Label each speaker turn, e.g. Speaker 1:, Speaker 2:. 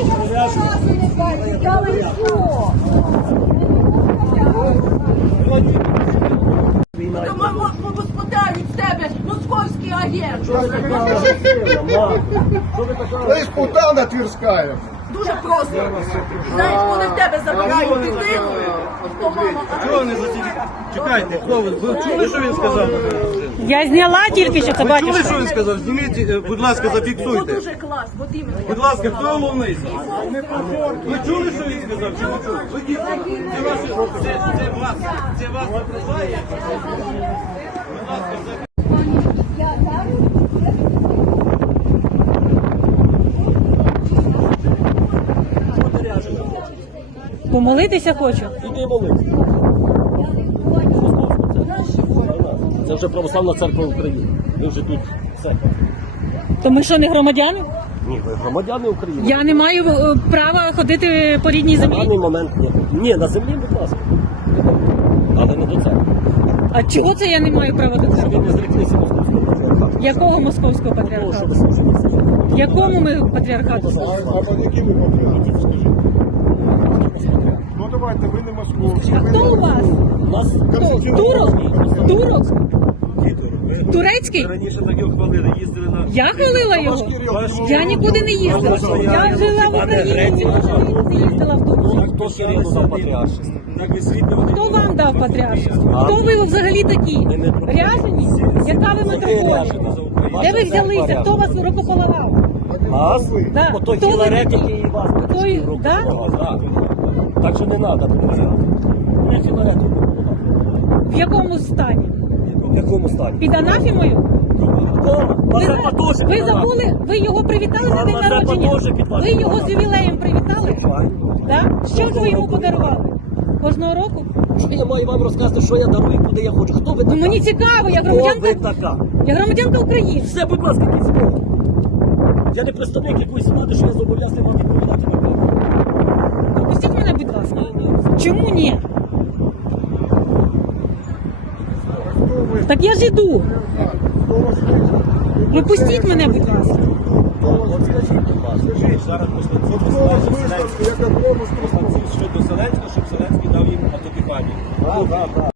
Speaker 1: Господарю з тебе московський агент.
Speaker 2: Це із Полтава Тверська.
Speaker 1: Дуже просто. Знаєш, коли в тебе забирають дитину, то мама...
Speaker 3: Чого не засідіть? Чекайте, хто ви? Ви чули, що він сказав?
Speaker 4: Я зняла тільки що, це
Speaker 3: Ви чули,
Speaker 4: батюшка.
Speaker 3: що він сказав? Зніміть, будь ласка,
Speaker 1: Це
Speaker 3: зафіксуйте.
Speaker 1: дуже клас, от іменно.
Speaker 3: Будь ласка, хто головний? Ви чули, що він сказав? Чи не чули? Ви дійсно, це вас випрошає? Будь ласка,
Speaker 4: Помолитися хочу.
Speaker 5: Іди молись. Це вже православна церква України. Ви вже тут церква.
Speaker 4: То ми що, не громадяни?
Speaker 5: Ні, ви громадяни України.
Speaker 4: Я не маю права ходити по рідній
Speaker 5: На
Speaker 4: землі.
Speaker 5: даний момент ні. Ні, на землі, будь ласка. Але не до церкви.
Speaker 4: А чого це я не маю права до
Speaker 5: Ви
Speaker 4: церкви?
Speaker 5: не зрекнися московського патріархату.
Speaker 4: Якого московського
Speaker 5: Того, що
Speaker 4: патріархату?
Speaker 5: ви служите.
Speaker 4: Якому ми патріархату?
Speaker 2: А по яким ви потрібні? Ну давайте, ви не московські.
Speaker 4: А хто у вас?
Speaker 5: У нас
Speaker 4: Хто? Турок? Турок? Турецький?
Speaker 3: раніше так його хвалили, їздили на...
Speaker 4: Я хвалила його? Я нікуди не їздила. Я жила в Україні, не їздила в Турцію.
Speaker 5: хто Кирилу дав патріаршість?
Speaker 3: Так висвітлювали.
Speaker 4: Хто вам дав патріаршість? Хто ви взагалі такі? Ряжені? Яка ви митрополія? Де ви взялися? Хто вас рукополагав?
Speaker 5: Нас?
Speaker 4: Да.
Speaker 5: Ото
Speaker 4: Хто ви
Speaker 5: Філарет,
Speaker 4: такі?
Speaker 5: який і вас
Speaker 4: Той,
Speaker 5: руку
Speaker 4: да?
Speaker 5: полагав. Так що не треба допомагати. Не Філарет руку полагав.
Speaker 4: В якому стані?
Speaker 5: В якому стані?
Speaker 4: Під анафімою?
Speaker 5: Мазепа теж
Speaker 4: Ви
Speaker 5: під
Speaker 4: забули? Ви його привітали на день
Speaker 5: Мазепа
Speaker 4: народження?
Speaker 5: теж під вас
Speaker 4: Ви його з
Speaker 5: полагав.
Speaker 4: ювілеєм привітали? Да? Що ж ви йому подарували? Кожного року?
Speaker 5: Що я маю вам розказати, що я дарую, куди я хочу? Хто ви
Speaker 4: Ну
Speaker 5: така?
Speaker 4: мені цікаво, я
Speaker 5: Хто ви
Speaker 4: громадянка,
Speaker 5: така?
Speaker 4: я громадянка України.
Speaker 5: Все, будь ласка, йдіть сюди. Я не представник якоїсь влади, що я зобов'язаний вам відповідати на питання.
Speaker 4: Пропустіть мене, будь ласка. Чому ні? Так я ж іду. Пропустіть мене, будь ласка.
Speaker 5: От скажіть, будь ласка.
Speaker 3: Зараз
Speaker 2: Хто вас виставки, яка промислова?
Speaker 3: щодо Зеленського, щоб Зеленський дав їм автокефанію.